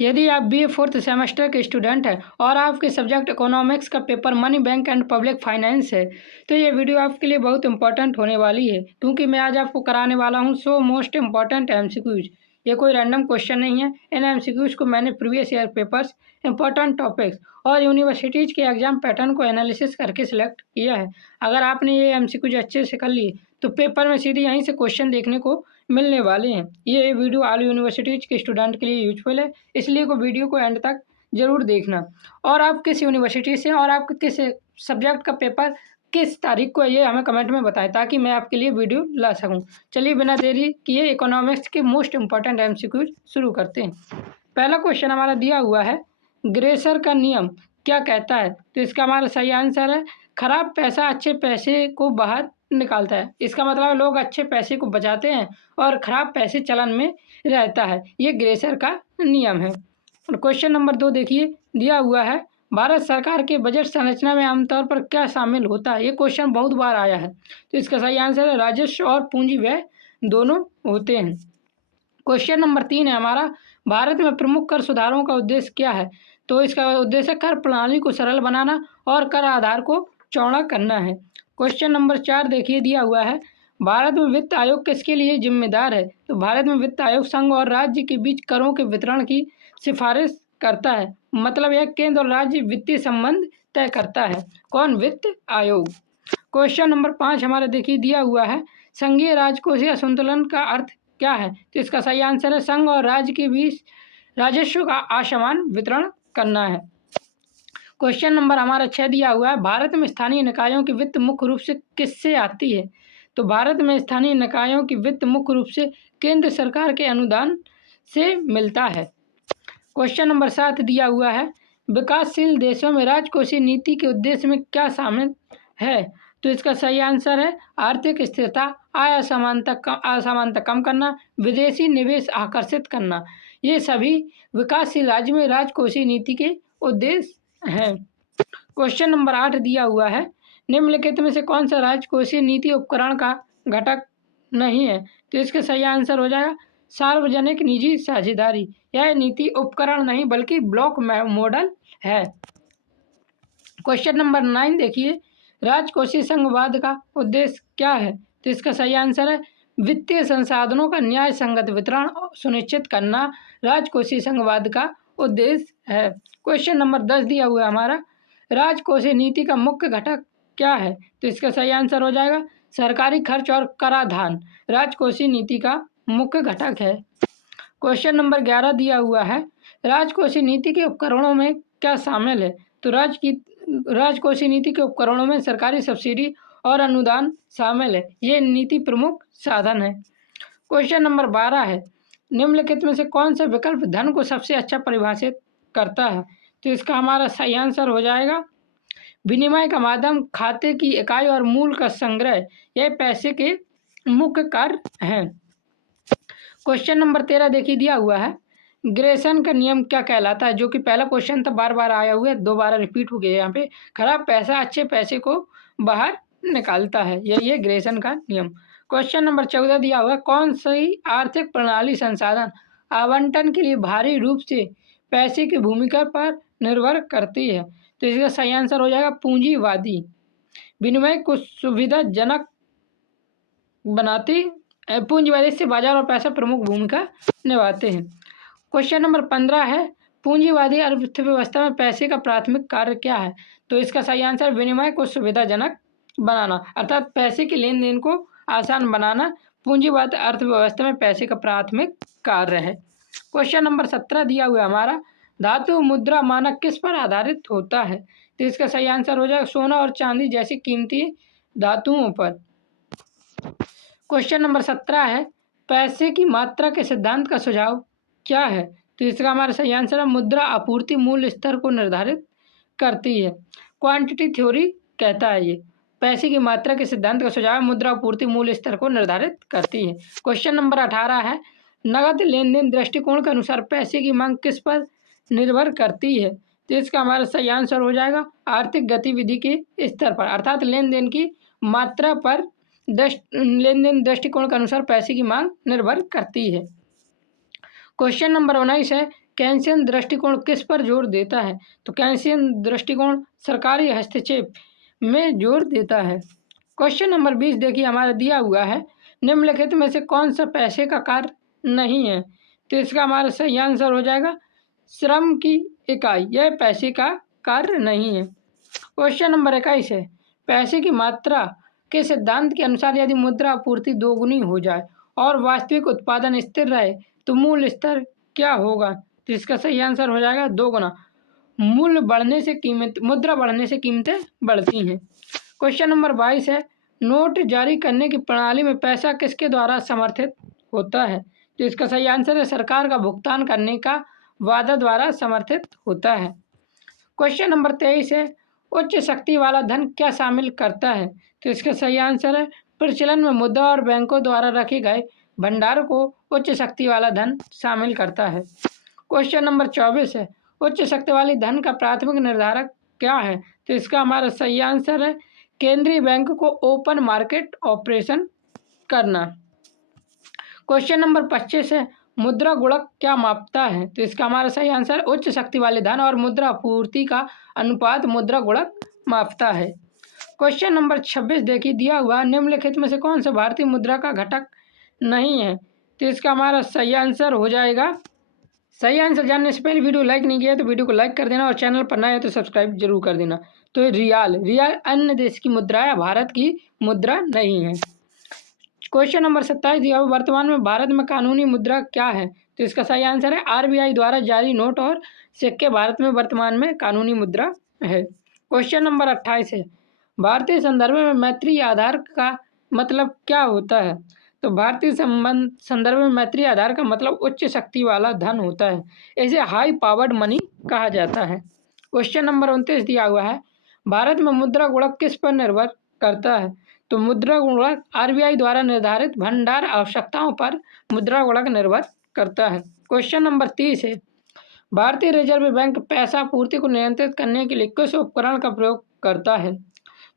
यदि आप BA fourth semester के स्टूडेंट हैं और आपके सब्जेक्ट इकोनॉमिक्स का paper money bank and public finance है तो ये वीडियो आपके लिए बहुत इंपॉर्टेंट होने वाली है, क्योंकि मैं आज आपको कराने वाला हूँ 100 मोस्ट इंपॉर्टेंट एमसीक्यूज। ये कोई रैंडम क्वेश्चन नहीं है। इन एमसीक्यूज को मैंने previous year papers, important topics और यूनिवर्सिटीज़ के एग्जाम पैटर्न को एनालिसिस करके सिलेक्ट किया है। अगर आपने ये एमसीक्यूज अच्छे से कर लिए तो पेपर में सीधे यहीं से क्वेश्चन देखने को मिलने वाले हैं। ये वीडियो ऑल यूनिवर्सिटीज़ के स्टूडेंट के लिए यूजफुल है, इसलिए को वीडियो को एंड तक ज़रूर देखना। और आप किस यूनिवर्सिटी से और आपके किस सब्जेक्ट का पेपर किस तारीख को है ये हमें कमेंट में बताएं, ताकि मैं आपके लिए वीडियो ला सकूं। चलिए बिना देरी किए इकोनॉमिक्स के मोस्ट इंपॉर्टेंट एमसीक्यूज शुरू करते हैं। पहला क्वेश्चन हमारा दिया हुआ है, ग्रेसर का नियम क्या कहता है? तो इसका हमारा सही आंसर है, खराब पैसा अच्छे पैसे को बाहर निकालता है। इसका मतलब लोग अच्छे पैसे को बचाते हैं और खराब पैसे चलन में रहता है। ये ग्रेसर का नियम है। क्वेश्चन नंबर 2 देखिए, दिया हुआ है, भारत सरकार के बजट संरचना में आमतौर पर क्या शामिल होता है? ये क्वेश्चन बहुत बार आया है, तो इसका सही आंसर है राजस्व और पूंजी व्यय दोनों होते हैं। क्वेश्चन नंबर 3 है हमारा, भारत में प्रमुख कर सुधारों का उद्देश्य क्या है? तो इसका उद्देश्य कर प्रणाली को सरल बनाना और कर आधार को चौड़ा करना है। क्वेश्चन नंबर 4 देखिए, दिया हुआ है, भारत में वित्त आयोग किसके लिए जिम्मेदार है? तो भारत में वित्त आयोग संघ और राज्य के बीच करों के वितरण की सिफारिश करता है। मतलब यह केंद्र और राज्य वित्तीय संबंध तय करता है। कौन? वित्त आयोग। क्वेश्चन नंबर 5 हमारा देखिए, दिया हुआ है, संघीय राजकोषीय असंतुलन का अर्थ क्या है? तो इसका सही आंसर है, संघ और राज्य के बीच राजस्व का असमान वितरण करना है। क्वेश्चन नंबर हमारा 6 दिया हुआ है, भारत में स्थानीय निकायों की वित्त मुख्य रूप से किससे आती है? तो भारत में स्थानीय निकायों की वित्त मुख्य रूप से केंद्र सरकार के अनुदान से मिलता है। क्वेश्चन नंबर 7 दिया हुआ है, विकासशील देशों में राजकोषीय नीति के उद्देश्य में क्या शामिल है? तो इसका सही आंसर है, आर्थिक स्थिरता, आय असमानता कम करना, विदेशी निवेश आकर्षित करना। ये सभी विकासशील राज्य में राजकोषीय नीति के उद्देश्य हैं। क्वेश्चन नंबर 8 दिया हुआ है, निम्नलिखित में से कौन सा राजकोषीय नीति उपकरण का घटक नहीं है? तो इसका सही आंसर हो जाएगा सार्वजनिक निजी साझेदारी। यह नीति उपकरण नहीं बल्कि ब्लॉक मॉडल है। क्वेश्चन नंबर 9 देखिए, राजकोषीय संघवाद का उद्देश्य क्या है? तो इसका सही आंसर है, वित्तीय संसाधनों का न्याय संगत वितरण सुनिश्चित करना राजकोषीय संघवाद का उद्देश्य है। क्वेश्चन नंबर 10 दिया हुआ है हमारा, राजकोषीय नीति का मुख्य घटक क्या है? तो इसका सही आंसर हो जाएगा, सरकारी खर्च और कराधान राजकोषीय नीति का मुख्य घटक है। क्वेश्चन नंबर 11 दिया हुआ है, राजकोषीय नीति के उपकरणों में क्या शामिल है? तो राजकोषीय नीति के उपकरणों में सरकारी सब्सिडी और अनुदान शामिल है। ये नीति प्रमुख साधन है। क्वेश्चन नंबर 12 है, निम्नलिखित में से कौन सा विकल्प धन को सबसे अच्छा परिभाषित करता है? तो इसका हमारा सही आंसर हो जाएगा, विनिमय का माध्यम, खाते की इकाई और मूल का संग्रह। यह पैसे के मुख्य कार्य हैं। क्वेश्चन नंबर 13 देखिए, दिया हुआ है, ग्रेसन का नियम क्या कहलाता है? जो कि पहला क्वेश्चन था, बार बार आया हुआ है, दोबारा रिपीट हो गया यहाँ पे। खराब पैसा अच्छे पैसे को बाहर निकालता है, यही है ग्रेसन का नियम। क्वेश्चन नंबर 14 दिया हुआ है, कौन सी आर्थिक प्रणाली संसाधन आवंटन के लिए भारी रूप से पैसे की भूमिका पर निर्भर करती है? तो इसका सही आंसर हो जाएगा पूंजीवादी। विनिमय को सुविधाजनक बनाती पूंजीवादी से बाजार और पैसा प्रमुख भूमिका निभाते हैं। क्वेश्चन नंबर 15 है, पूंजीवादी अर्थव्यवस्था में पैसे का प्राथमिक कार्य क्या है? तो इसका सही आंसर, विनिमय को सुविधाजनक बनाना, अर्थात पैसे के लेन देन को आसान बनाना पूंजीवादी अर्थव्यवस्था में पैसे का प्राथमिक कार्य है। क्वेश्चन नंबर 17 दिया हुआ है हमारा, धातु मुद्रा मानक किस पर आधारित होता है? तो इसका सही आंसर हो जाएगा सोना और चांदी जैसी कीमती धातुओं पर। क्वेश्चन नंबर 17 है, पैसे की मात्रा के सिद्धांत का सुझाव क्या है? तो इसका हमारा सही आंसर है, मुद्रा आपूर्ति मूल्य स्तर को निर्धारित करती है। क्वांटिटी थ्योरी कहता है ये। पैसे की मात्रा के सिद्धांत का सुझाव मुद्रा आपूर्ति मूल्य स्तर को निर्धारित करती है। क्वेश्चन नंबर 18 है, नगद लेन देन दृष्टिकोण के अनुसार पैसे की मांग किस पर निर्भर करती है? तो इसका हमारा सही आंसर हो जाएगा, आर्थिक गतिविधि के स्तर पर, अर्थात लेन देन की मात्रा पर लेन देन दृष्टिकोण के अनुसार पैसे की मांग निर्भर करती है। क्वेश्चन नंबर 19 है, केन्सियन दृष्टिकोण किस पर जोर देता है? तो केन्सियन दृष्टिकोण सरकारी हस्तक्षेप में जोर देता है। क्वेश्चन नंबर 20 देखिए हमारा दिया हुआ है, निम्नलिखित में से कौन सा पैसे का कार्य नहीं है? तो इसका हमारा सही आंसर हो जाएगा श्रम की इकाई, यह पैसे का कार्य नहीं है। क्वेश्चन नंबर 21 है, पैसे की मात्रा के सिद्धांत के अनुसार यदि मुद्रा आपूर्ति दोगुनी हो जाए और वास्तविक उत्पादन स्थिर रहे तो मूल्य स्तर क्या होगा? तो इसका सही आंसर हो जाएगा दोगुना। मूल्य बढ़ने से मुद्रा बढ़ने से कीमतें बढ़ती हैं। क्वेश्चन नंबर 22 है, नोट जारी करने की प्रणाली में पैसा किसके द्वारा समर्थित होता है? तो इसका सही आंसर है सरकार का भुगतान करने का वादा द्वारा समर्थित होता है। क्वेश्चन नंबर 23 है, उच्च शक्ति वाला धन क्या शामिल करता है? तो इसका सही आंसर है प्रचलन में मुद्रा और बैंकों द्वारा रखे गए भंडार को उच्च शक्ति वाला धन शामिल करता है। क्वेश्चन नंबर 24 है, उच्च शक्ति वाली धन का प्राथमिक निर्धारक क्या है? तो इसका हमारा सही आंसर है केंद्रीय बैंक को ओपन मार्केट ऑपरेशन करना। क्वेश्चन नंबर 25 है, मुद्रा गुणक क्या मापता है? तो इसका हमारा सही आंसर उच्च शक्ति वाले धन और मुद्रा आपूर्ति का अनुपात मुद्रा गुणक मापता है। क्वेश्चन नंबर 26 देखिए दिया हुआ, निम्नलिखित में से कौन सा भारतीय मुद्रा का घटक नहीं है? तो इसका हमारा सही आंसर हो जाएगा, सही आंसर जानने से पहले वीडियो लाइक नहीं किया तो वीडियो को लाइक कर देना और चैनल पर नया है तो सब्सक्राइब जरूर कर देना। तो रियाल अन्य देश की मुद्रा है, भारत की मुद्रा नहीं है। क्वेश्चन नंबर 27 दिया हुआ, वर्तमान में भारत में कानूनी मुद्रा क्या है? तो इसका सही आंसर है आरबीआई द्वारा जारी नोट और सिक्के भारत में वर्तमान में कानूनी मुद्रा है। क्वेश्चन नंबर 28 है, भारतीय संदर्भ में मैत्री आधार का मतलब क्या होता है? तो भारतीय संदर्भ में मैत्री आधार का मतलब उच्च शक्ति वाला धन होता है, इसे हाई पावर्ड मनी कहा जाता है। क्वेश्चन नंबर 29 दिया हुआ है, भारत में मुद्रा गुणक किस पर निर्भर करता है? तो मुद्रा गुणक आरबीआई द्वारा निर्धारित भंडार आवश्यकताओं पर मुद्रा गुणक निर्भर करता है। क्वेश्चन नंबर 30 है, भारतीय रिजर्व बैंक पैसा आपूर्ति को नियंत्रित करने के लिए किस उपकरण का प्रयोग करता है?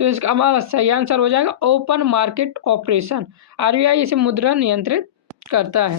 तो इसका हमारा सही आंसर हो जाएगा ओपन मार्केट ऑपरेशन, आरबीआई इसे मुद्रा नियंत्रित करता है।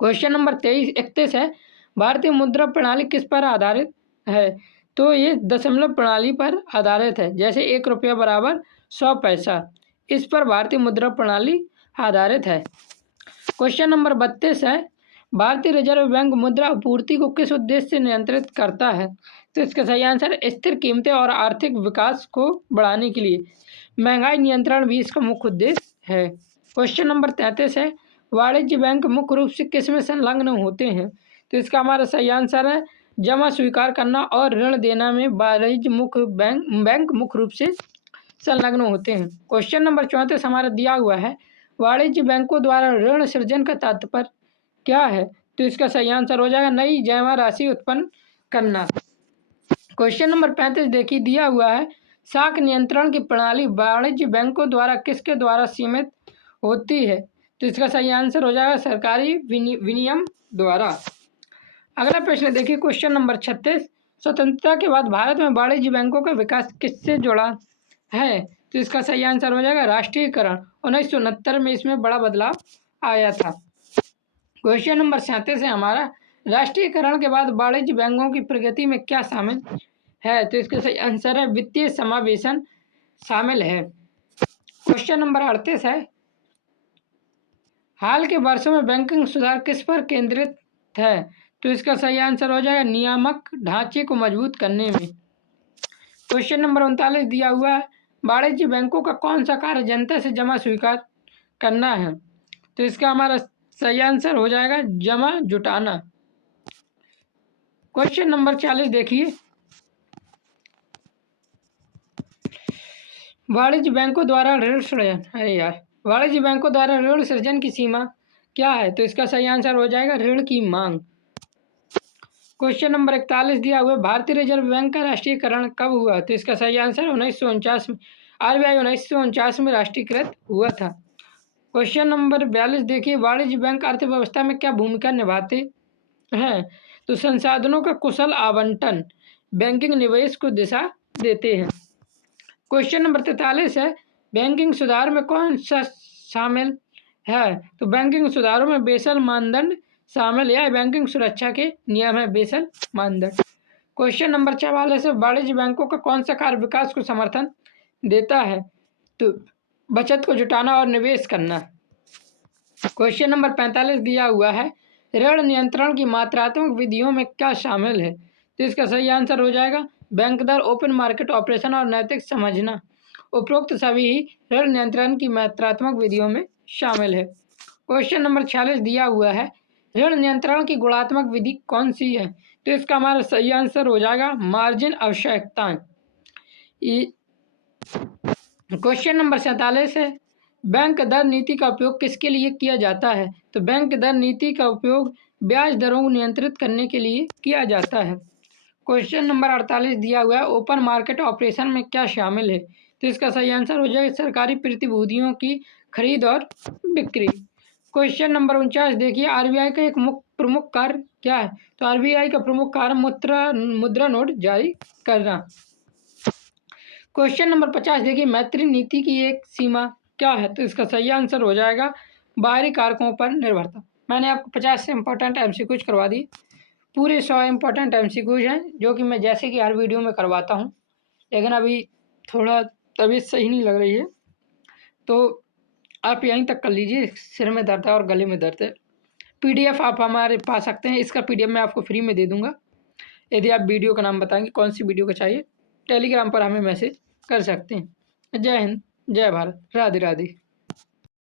क्वेश्चन नंबर 31 है, भारतीय मुद्रा प्रणाली किस पर आधारित है? तो ये दशमलव प्रणाली पर आधारित है, जैसे 1 रुपया बराबर 100 पैसा, इस पर भारतीय मुद्रा प्रणाली आधारित है। क्वेश्चन नंबर 32 है, भारतीय रिजर्व बैंक मुद्रा आपूर्ति को किस उद्देश्य से नियंत्रित करता है? तो इसका सही आंसर स्थिर कीमतें और आर्थिक विकास को बढ़ाने के लिए महंगाई नियंत्रण भी इसका मुख्य उद्देश्य है। क्वेश्चन नंबर 33 है, वाणिज्य बैंक मुख्य रूप से किस में संलग्न होते हैं? तो इसका हमारा सही आंसर है जमा स्वीकार करना और ऋण देना में वाणिज्य बैंक मुख्य रूप से संलग्न होते हैं। क्वेश्चन नंबर 34 हमारा दिया हुआ है, वाणिज्य बैंकों द्वारा ऋण सृजन का तात्पर्य क्या है? तो इसका सही आंसर हो जाएगा नई जमा राशि उत्पन्न करना। क्वेश्चन नंबर 35 देखिए दिया हुआ है, साख नियंत्रण की प्रणाली वाणिज्य बैंकों द्वारा किसके द्वारा सीमित होती है? तो इसका सही आंसर हो जाएगा सरकारी विनियम द्वारा। अगला प्रश्न देखिए क्वेश्चन नंबर 36, स्वतंत्रता के बाद भारत में वाणिज्य बैंकों का विकास किससे जुड़ा है? तो इसका सही आंसर हो जाएगा राष्ट्रीयकरण, 1969 में इसमें बड़ा बदलाव आया था। क्वेश्चन नंबर 37 है हमारा, राष्ट्रीयकरण के बाद वाणिज्य बैंकों की प्रगति में क्या शामिल है? तो इसका सही आंसर है वित्तीय समावेशन शामिल है। क्वेश्चन नंबर 38 है, हाल के वर्षों में बैंकिंग सुधार किस पर केंद्रित है? तो इसका सही आंसर हो जाएगा नियामक ढांचे को मजबूत करने में। क्वेश्चन नंबर 39 दिया हुआ है, वाणिज्य बैंकों का कौन सा कार्य जनता से जमा स्वीकार करना है? तो इसका हमारा सही आंसर हो जाएगा जमा जुटाना। क्वेश्चन नंबर 40 देखिए, वाणिज्य बैंकों द्वारा ऋण सृजन वाणिज्य बैंकों द्वारा ऋण सृजन की सीमा क्या है? तो इसका सही आंसर हो जाएगा ऋण की मांग। क्वेश्चन नंबर 41 दिया हुआ है, भारतीय रिजर्व बैंक का राष्ट्रीयकरण कब हुआ? तो इसका सही आंसर 1949 में, आरबीआई 1949 में राष्ट्रीयकृत हुआ था। क्वेश्चन नंबर 42 देखिए, वाणिज्य बैंक अर्थव्यवस्था में क्या भूमिका निभाते हैं? तो संसाधनों का कुशल आवंटन, बैंकिंग निवेश को दिशा देते हैं। क्वेश्चन नंबर 43 है, बैंकिंग सुधार में कौन सा शामिल है? तो बैंकिंग सुधारों में बेसल मानदंड शामिल है। बैंकिंग सुरक्षा के नियम है बेसल मानदंड। क्वेश्चन नंबर 44 है, वाणिज्य बैंकों का कौन सा कार्य विकास को समर्थन देता है? तो बचत को जुटाना और निवेश करना। क्वेश्चन नंबर 45 दिया हुआ है, ऋण नियंत्रण की मात्रात्मक विधियों में क्या शामिल है? तो इसका सही आंसर हो जाएगा बैंक दर, ओपन मार्केट ऑपरेशन और नैतिक समझना। उपरोक्त सभी ऋण नियंत्रण की मात्रात्मक विधियों में शामिल है। क्वेश्चन नंबर 46 दिया हुआ है, ऋण नियंत्रण की गुणात्मक विधि कौन सी है? तो इसका हमारा सही आंसर हो जाएगा मार्जिन आवश्यकताएं। क्वेश्चन नंबर 47 है, बैंक दर नीति का उपयोग किसके लिए किया जाता है? तो बैंक दर नीति का उपयोग ब्याज दरों को नियंत्रित करने के लिए किया जाता है। क्वेश्चन नंबर 48 दिया हुआ है, ओपन मार्केट ऑपरेशन में क्या शामिल है? तो इसका सही आंसर हो जाएगा सरकारी प्रतिभूतियों की खरीद और बिक्री। क्वेश्चन नंबर 49 देखिए, आरबीआई का एक प्रमुख कार्य क्या है? तो आरबीआई का प्रमुख कार्य मुद्रा नोट जारी करना। क्वेश्चन नंबर 50 देखिए, मैत्री नीति की एक सीमा क्या है? तो इसका सही आंसर हो जाएगा बाहरी कारकों पर निर्भरता। मैंने आपको 50 से इंपॉर्टेंट एमसीक्यूज करवा दी। पूरे 100 इंपॉर्टेंट एमसीक्यूज हैं जो कि मैं जैसे कि हर वीडियो में करवाता हूं, लेकिन अभी थोड़ा तबीयत सही नहीं लग रही है, तो आप यहीं तक कर लीजिए। सिर में दर्द है और गले में दर्द है। पीडीएफ आप हमारे पा सकते हैं, इसका पीडीएफ मैं आपको फ्री में दे दूंगा यदि आप वीडियो का नाम बताएंगे कौन सी वीडियो का चाहिए। टेलीग्राम पर हमें मैसेज कर सकते हैं। जय हिंद, जय भारत, राधे राधे।